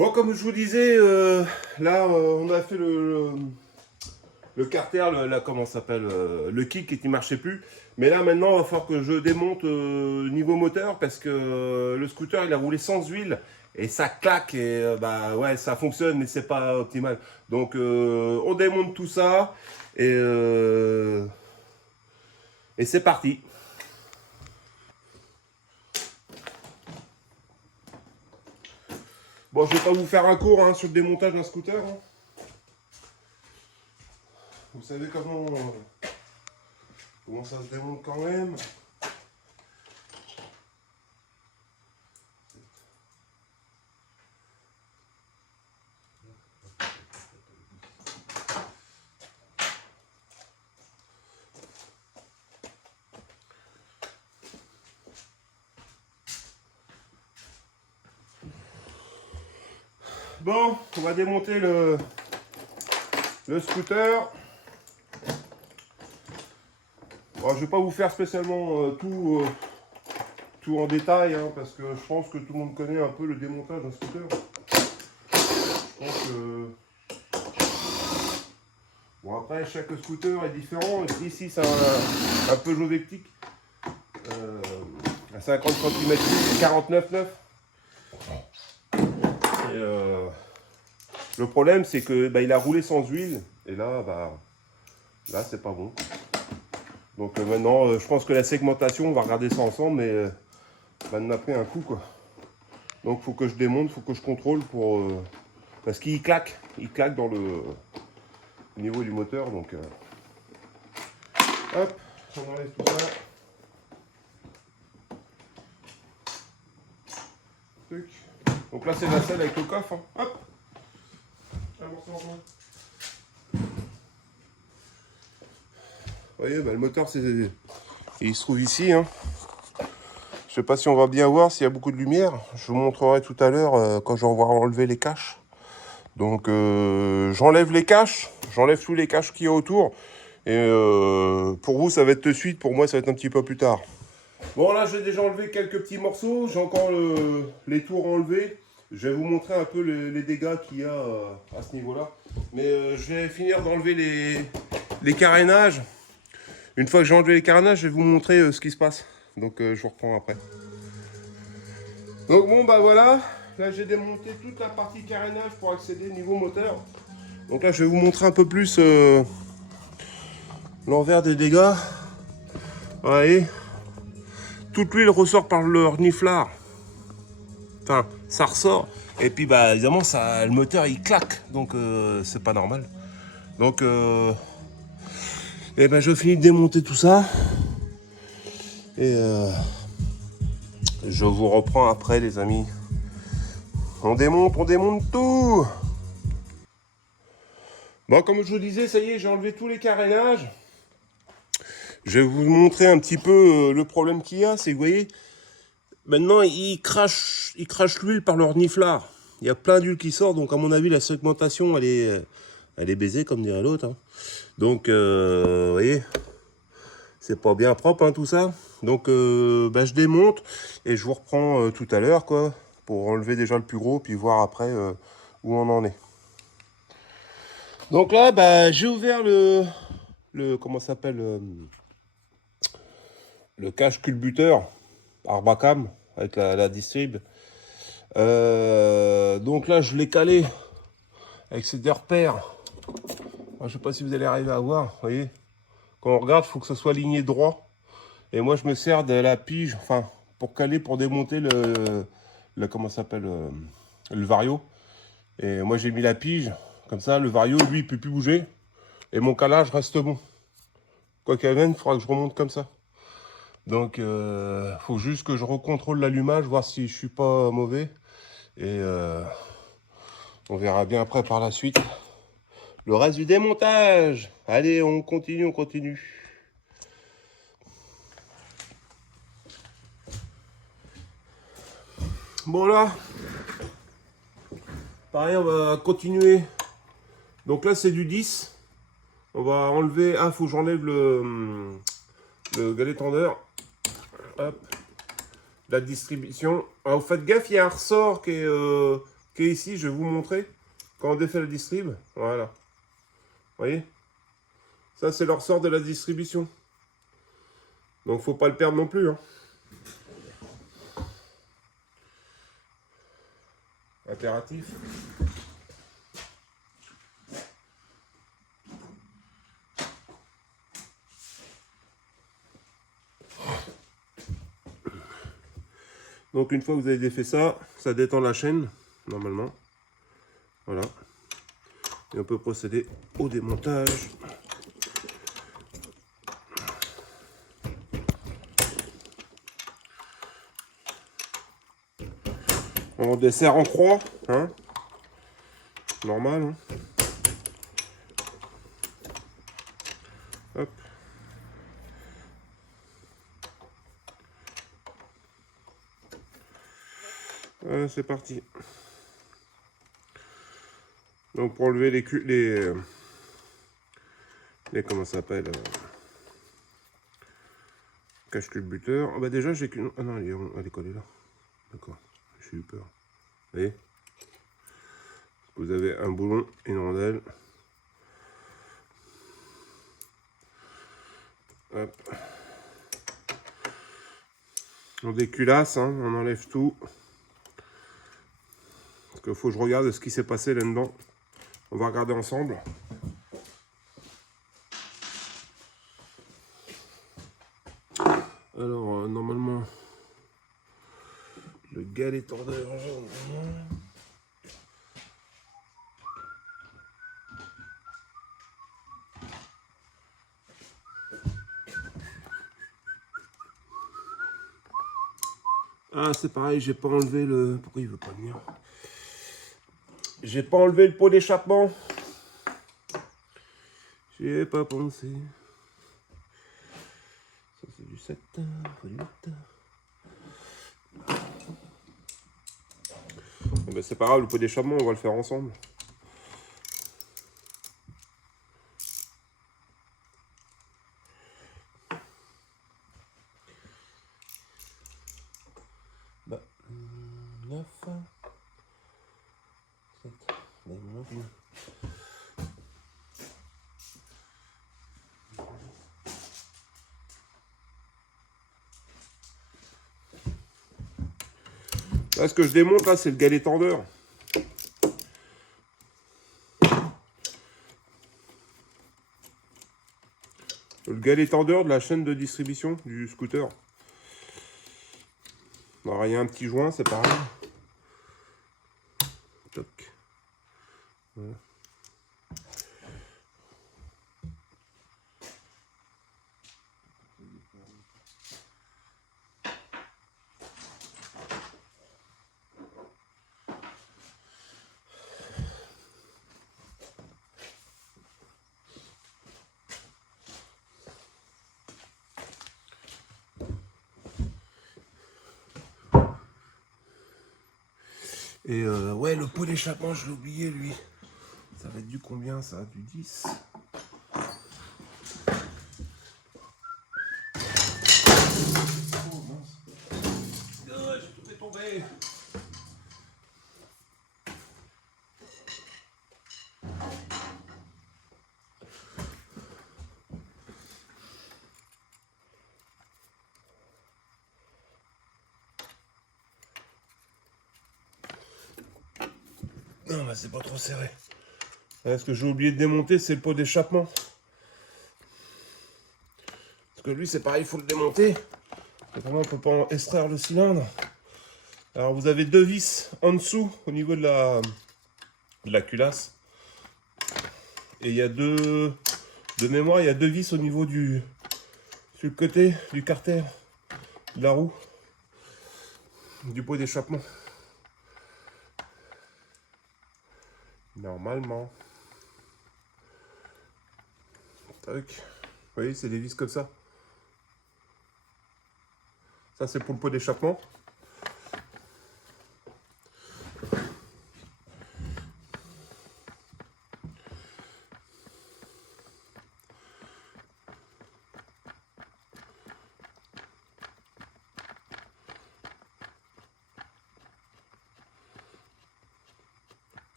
Bon, comme je vous disais, là, on a fait le carter, comment ça s'appelle, le kick qui ne marchait plus. Mais là, maintenant, il va falloir que je démonte niveau moteur parce que le scooter, il a roulé sans huile et ça claque et bah ouais, ça fonctionne, mais c'est pas optimal. Donc, on démonte tout ça et c'est parti. Bon, je vais pas vous faire un cours hein, sur le démontage d'un scooter. Hein. Vous savez comment ça se démonte quand même. Bon, on va démonter le scooter. Bon, je vais pas vous faire spécialement tout en détail, hein, parce que je pense que tout le monde connaît un peu le démontage d'un scooter. Je pense que... Bon, après, chaque scooter est différent. Ici, c'est un Peugeot Vectic. À 50 cm, 49,9. Le problème, c'est que bah, il a roulé sans huile. Et là, là c'est pas bon. Donc maintenant, je pense que la segmentation, on va regarder ça ensemble, mais va nous pris un coup, quoi. Donc, il faut que je démonte, il faut que je contrôle pour... parce qu'il claque. Il claque dans le niveau du moteur. Donc, hop, on enlève tout ça. Donc là, c'est la selle avec le coffre. Hein. Hop. Vous voyez, bah, le moteur, il se trouve ici. Hein. Je sais pas si on va bien voir, s'il y a beaucoup de lumière. Je vous montrerai tout à l'heure quand j'en vais enlever les caches. Donc j'enlève les caches, j'enlève tous les caches qu'il y a autour. Et pour vous, ça va être de suite. Pour moi, ça va être un petit peu plus tard. Bon, là, j'ai déjà enlevé quelques petits morceaux. J'ai encore les tours enlevés. Je vais vous montrer un peu les dégâts qu'il y a à ce niveau-là. Mais je vais finir d'enlever les carénages. Une fois que j'ai enlevé les carénages, je vais vous montrer ce qui se passe. Donc je vous reprends après. Donc bon, bah voilà. Là, j'ai démonté toute la partie carénage pour accéder au niveau moteur. Donc là, je vais vous montrer un peu plus l'envers des dégâts. Vous voyez, toute l'huile ressort par le reniflard. Enfin, ça ressort. Et puis, bah, évidemment, ça, le moteur, il claque. Donc, c'est pas normal. Donc, et ben, je finis de démonter tout ça. Et je vous reprends après, les amis. On démonte tout. Bon, comme je vous disais, ça y est, j'ai enlevé tous les carénages. Je vais vous montrer un petit peu le problème qu'il y a. C'est que vous voyez, maintenant, il crache l'huile par le reniflard. Il y a plein d'huile qui sort. Donc, à mon avis, la segmentation, elle est baisée, comme dirait l'autre. Hein. Donc, vous voyez, c'est pas bien propre, hein, tout ça. Donc, bah, je démonte et je vous reprends tout à l'heure, quoi, pour enlever déjà le plus gros, puis voir après où on en est. Donc là, bah, j'ai ouvert comment ça s'appelle, le cache culbuteur Arbacam avec la distrib. Donc là, je l'ai calé avec ces deux repères. Je ne sais pas si vous allez arriver à voir, vous voyez. Quand on regarde, il faut que ce soit aligné droit. Et moi, je me sers de la pige, enfin, pour caler, pour démonter comment ça s'appelle, le vario. Et moi, j'ai mis la pige, comme ça, le vario, lui, il peut plus bouger. Et mon calage reste bon. Quoi qu'il vienne, il faudra que je remonte comme ça. Donc, faut juste que je recontrôle l'allumage, voir si je suis pas mauvais. Et on verra bien après par la suite. Le reste du démontage. Allez, on continue. Bon là, pareil, on va continuer. Donc là, c'est du 10. On va enlever... Ah, faut que j'enlève le galet tendeur. Hop. La distribution. Alors, faites gaffe, il y a un ressort qui est qui est ici, je vais vous montrer quand on défait la distrib. Voilà. Vous voyez? Ça, c'est le ressort de la distribution. Donc, faut pas le perdre non plus. Hein. Impératif. Donc une fois que vous avez défait ça, ça détend la chaîne, normalement. Voilà. Et on peut procéder au démontage. On dessert en croix, hein. Normal, hein. Hop. C'est parti. Donc pour enlever les comment ça s'appelle cache-culbuteur. Ah bah déjà j'ai qu'une. Ah non, elle est collée là. D'accord. J'ai eu peur. Vous voyez? Vous avez un boulon et une rondelle. Hop. On déculasse, hein, on enlève tout. Parce qu'il faut que je regarde ce qui s'est passé là-dedans. On va regarder ensemble. Alors, normalement, le galet tordeur. Ah, c'est pareil, j'ai pas enlevé le... Pourquoi il veut pas venir? J'ai pas enlevé le pot d'échappement. J'y ai pas pensé. Ça, c'est du 7, du 8. Ben, c'est pas grave, le pot d'échappement, on va le faire ensemble. Bah, 9, 7, là, ce que je démonte, là, c'est le galet tendeur. Le galet tendeur de la chaîne de distribution du scooter. Alors, il y a un petit joint, c'est pareil. Toc. Voilà. Et ouais, le pot d'échappement, je l'ai oublié, lui. Ça va être du combien, ça? Du 10. Oh, mince. J'ai tout fait tomber. Non, bah c'est pas trop serré. Ce que j'ai oublié de démonter, c'est le pot d'échappement. Parce que lui, c'est pareil, il faut le démonter. Comment on peut pas extraire le cylindre? Alors, vous avez deux vis en dessous, au niveau de la culasse. Et il y a deux... De mémoire, il y a deux vis au niveau sur le côté du carter de la roue. Du pot d'échappement. Normalement. Tac. Vous voyez, c'est des vis comme ça. Ça, c'est pour le pot d'échappement.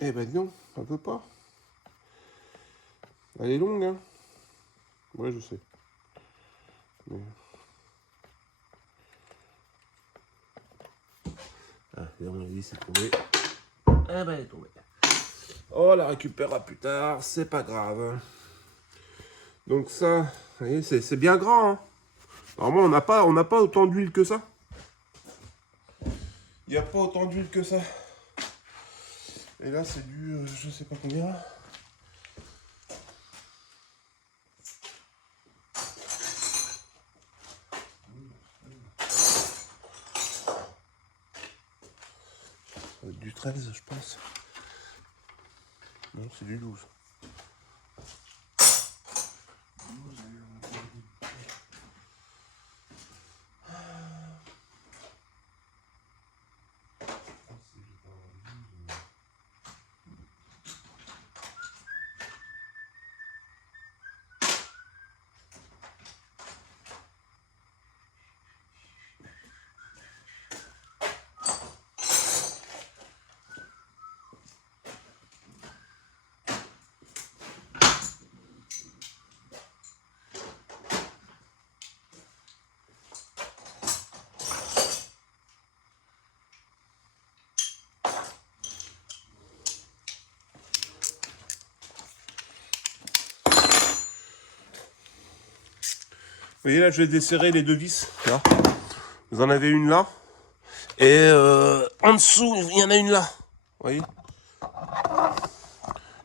Eh ben non, ça veut pas. Elle est longue, hein. Ouais, je sais. Mais... Ah, à mon avis, c'est tombé. Eh ben, elle est tombée. On la récupérera plus tard, c'est pas grave. Donc ça, vous voyez, c'est bien gras, hein. Normalement, on n'a pas autant d'huile que ça. Il n'y a pas autant d'huile que ça. Et là, c'est du, je sais pas combien. Du 13, je pense. Non, c'est du 12. Vous voyez là, je vais desserrer les deux vis. Là. Vous en avez une là. Et en dessous, il y en a une là. Vous voyez?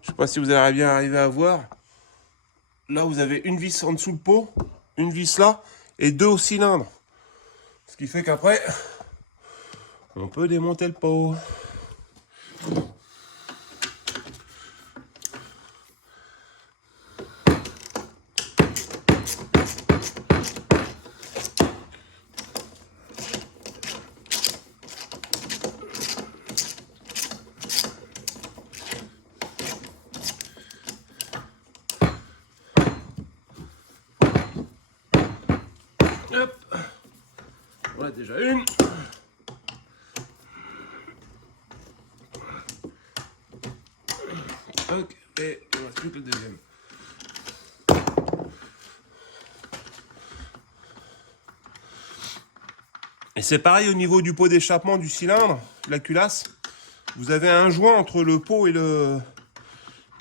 Je sais pas si vous allez bien arriver à voir. Là, vous avez une vis en dessous le pot, une vis là, et deux au cylindre. Ce qui fait qu'après, on peut démonter le pot. Hop, voilà déjà une. Ok, et il ne reste plus que le deuxième. Et c'est pareil au niveau du pot d'échappement du cylindre, la culasse. Vous avez un joint entre le pot et le...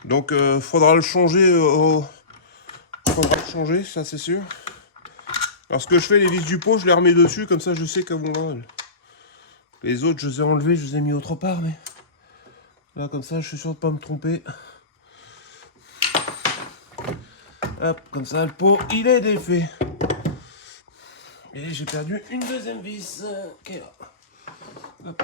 Donc faudra le changer, faudra le changer, ça c'est sûr. Lorsque je fais les vis du pot, je les remets dessus, comme ça je sais qu'elles vont là. Les autres, je les ai enlevés, je les ai mis autre part, mais... Là, comme ça, je suis sûr de ne pas me tromper. Hop, comme ça, le pot, il est défait. Et j'ai perdu une deuxième vis qui est là. Hop.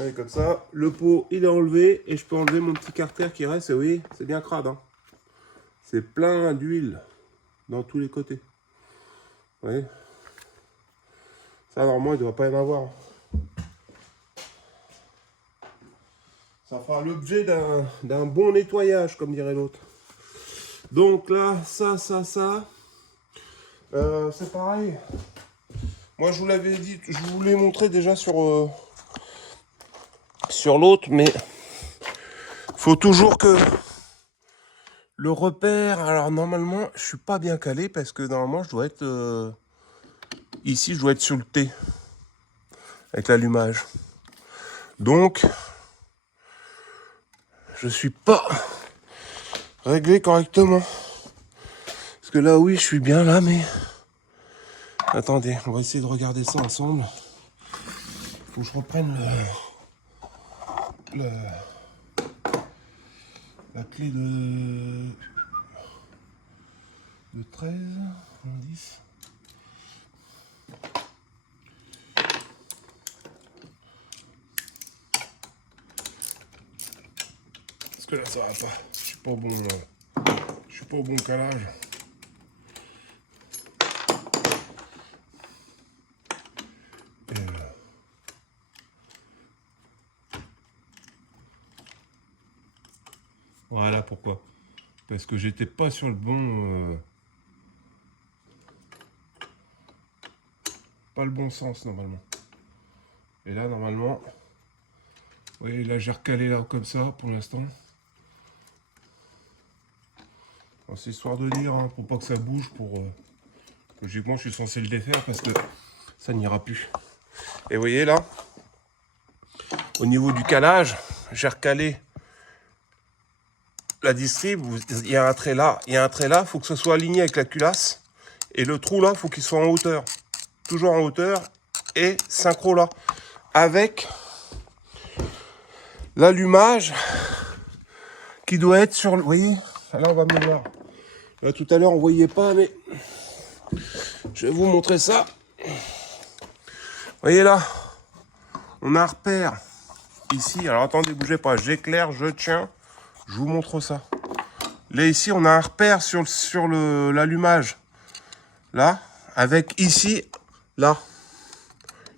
Allez, comme ça, le pot, il est enlevé. Et je peux enlever mon petit carter qui reste. Et oui, c'est bien crade. Hein. C'est plein d'huile dans tous les côtés. Vous voyez? Ça, normalement, il ne doit pas y en avoir. Ça fera l'objet d'un bon nettoyage, comme dirait l'autre. Donc là, ça. C'est pareil. Moi, je vous l'avais dit, je vous l'ai montré déjà sur l'autre, mais faut toujours que le repère. Alors normalement, je suis pas bien calé parce que normalement, je dois être ici, je dois être sur le T avec l'allumage. Donc, je suis pas réglé correctement. Parce que là, oui, je suis bien là, mais attendez, on va essayer de regarder ça ensemble. Faut que je reprenne la clé de 13, 10. Parce que là, ça va pas. Je suis pas bon. Je suis pas au bon calage. Voilà pourquoi. Parce que j'étais pas sur le bon... pas le bon sens normalement. Et là normalement... Vous voyez, là j'ai recalé là comme ça pour l'instant. C'est histoire de dire, hein, pour pas que ça bouge, pour... logiquement je suis censé le défaire parce que ça n'ira plus. Et vous voyez là, au niveau du calage, j'ai recalé la distrib, il y a un trait là, il y a un trait là, il faut que ce soit aligné avec la culasse. Et le trou là, il faut qu'il soit en hauteur. Toujours en hauteur et synchro là. Avec l'allumage qui doit être sur le... Vous voyez, là on va mieux voir. Là tout à l'heure on voyait pas, mais je vais vous montrer ça. Vous voyez là, on a un repère ici. Alors attendez, bougez pas, j'éclaire, je tiens, je vous montre ça. Là ici on a un repère sur l'allumage. Là, avec ici, là,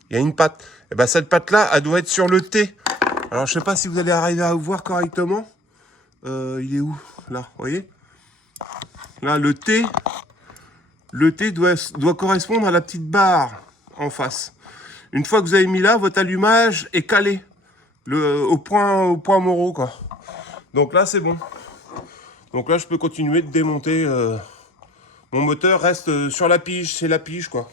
il y a une patte. Et ben cette patte là, elle doit être sur le T. Alors je sais pas si vous allez arriver à voir correctement. Il est où? Là, vous voyez? Là, le T doit correspondre à la petite barre en face. Une fois que vous avez mis là, votre allumage est calé au point moraux, quoi. Donc là, c'est bon. Donc là, je peux continuer de démonter. Mon moteur reste sur la pige, c'est la pige, quoi.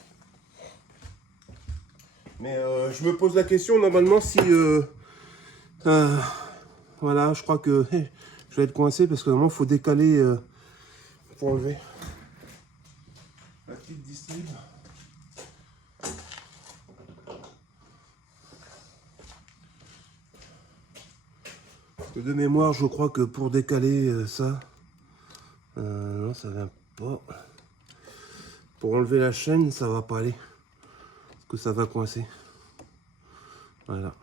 Mais je me pose la question, normalement, si... voilà, je crois que je vais être coincé parce que normalement, il faut décaler pour enlever la petite distrib. De mémoire, je crois que pour décaler ça, non, ça vient pas. Pour enlever la chaîne, ça va pas aller. Parce que ça va coincer. Voilà.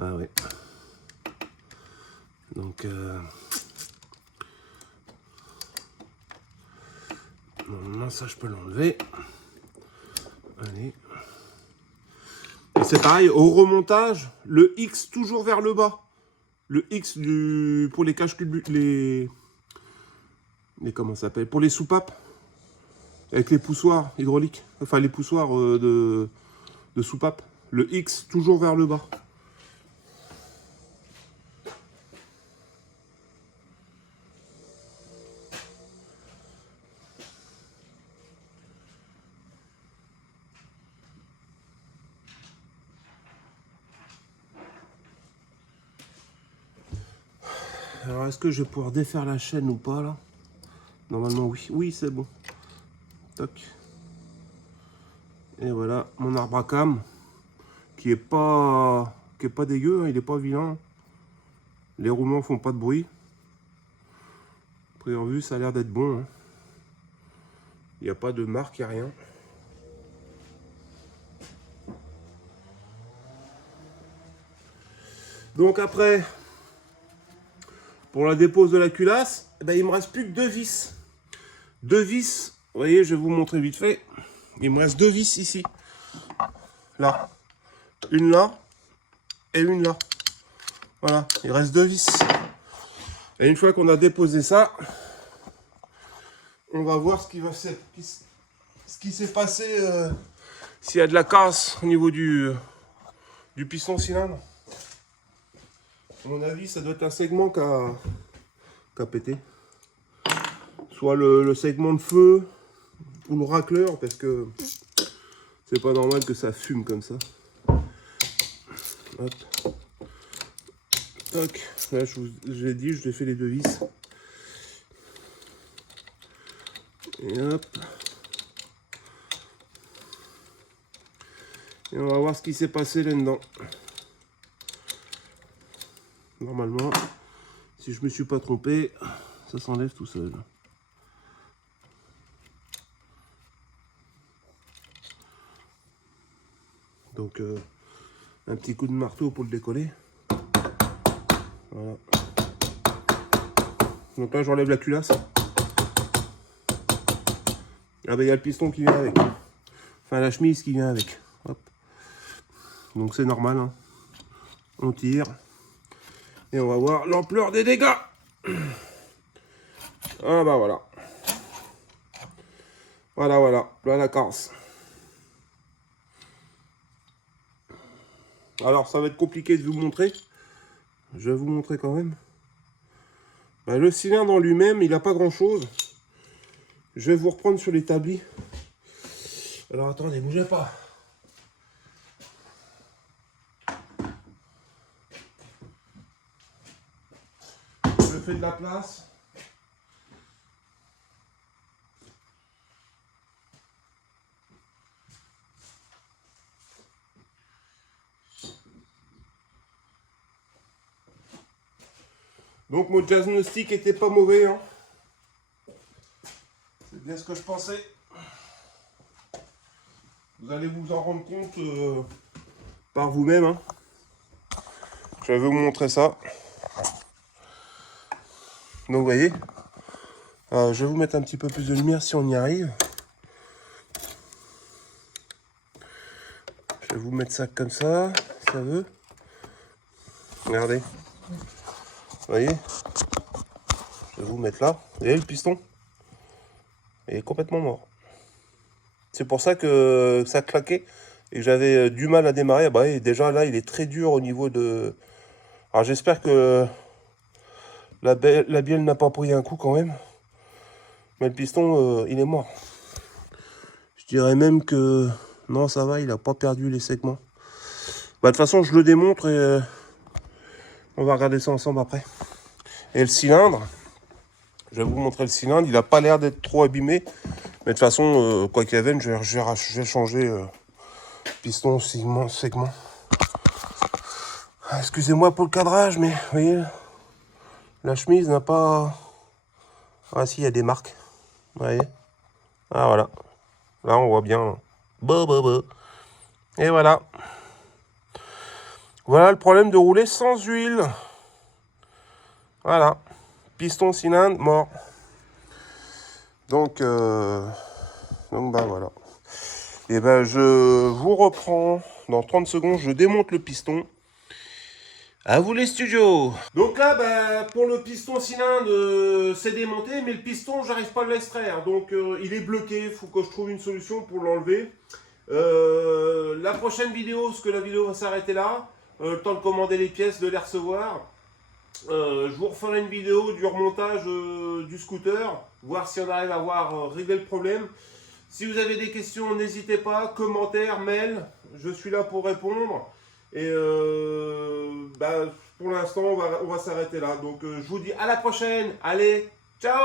Ah oui. Donc, normalement, ça, je peux l'enlever. Allez. Et c'est pareil, au remontage, le X toujours vers le bas. Le X pour les cache-culbutes, les comment ça s'appelle? Pour les soupapes. Avec les poussoirs hydrauliques. Enfin, les poussoirs de soupapes. Le X toujours vers le bas. Alors, est-ce que je vais pouvoir défaire la chaîne ou pas, là? Normalement, oui. Oui, c'est bon. Toc. Et voilà, mon arbre à cam, qui est pas dégueu, hein, il est pas vilain. Les roulements font pas de bruit. A priori, ça a l'air d'être bon. Hein. Il n'y a pas de marque, il n'y a rien. Donc après, pour la dépose de la culasse, eh ben, il me reste plus que 2 vis. 2 vis, vous voyez, je vais vous montrer vite fait. Il me reste 2 vis ici. Là. Une là et une là. Voilà, il reste 2 vis. Et une fois qu'on a déposé ça, on va voir ce qui s'est passé s'il y a de la casse au niveau du piston cylindre. À mon avis, ça doit être un segment qui a pété. Soit le segment de feu ou le racleur, parce que c'est pas normal que ça fume comme ça. Hop. Toc. Là, j'ai dit, je l'ai fait les 2 vis. Et hop. Et on va voir ce qui s'est passé là-dedans. Normalement, si je me suis pas trompé, ça s'enlève tout seul. Donc, un petit coup de marteau pour le décoller. Voilà. Donc là, j'enlève la culasse. Ah ben, il y a le piston qui vient avec. Enfin, la chemise qui vient avec. Hop. Donc, c'est normal. Hein. On tire. Et on va voir l'ampleur des dégâts. Ah bah voilà. Voilà la carence. Alors ça va être compliqué de vous montrer. Je vais vous montrer quand même. Bah, le cylindre en lui-même, il n'a pas grand chose. Je vais vous reprendre sur l'établi. Alors attendez, bougez pas. Je fais de la place. Donc mon diagnostic était pas mauvais. Hein. C'est bien ce que je pensais. Vous allez vous en rendre compte par vous-même. Hein. Je vais vous montrer ça. Donc vous voyez, je vais vous mettre un petit peu plus de lumière si on y arrive. Je vais vous mettre ça comme ça, si ça veut. Regardez. Vous voyez, je vais vous mettre là. Vous voyez le piston? Il est complètement mort. C'est pour ça que ça claquait et j'avais du mal à démarrer. Bah, et déjà là, il est très dur au niveau de... Alors j'espère que la bielle n'a pas pris un coup quand même. Mais le piston, il est mort. Je dirais même que... Non, ça va, il n'a pas perdu les segments. Bah, de toute façon, je le démontre et on va regarder ça ensemble après. Et le cylindre, je vais vous montrer le cylindre. Il n'a pas l'air d'être trop abîmé. Mais de toute façon, quoi qu'il vienne, je vais changer piston, segment. Ah, excusez-moi pour le cadrage, mais vous voyez, la chemise n'a pas... Ah si, il y a des marques. Vous voyez. Ah voilà. Là, on voit bien. Et voilà. Voilà le problème de rouler sans huile. Voilà. Piston, cylindre, mort. Donc bah voilà. Et ben je vous reprends dans 30 secondes. Je démonte le piston. À vous les studios. Donc là, bah, pour le piston cylindre, c'est démonté, mais le piston, j'arrive pas à l'extraire. Donc il est bloqué. Il faut que je trouve une solution pour l'enlever. La prochaine vidéo, parce que la vidéo va s'arrêter là, le temps de commander les pièces, de les recevoir. Je vous referai une vidéo du remontage du scooter, voir si on arrive à régler le problème. Si vous avez des questions, n'hésitez pas, commentaires, mails, je suis là pour répondre. Et bah, pour l'instant, on va s'arrêter là. Donc je vous dis à la prochaine. Allez, ciao!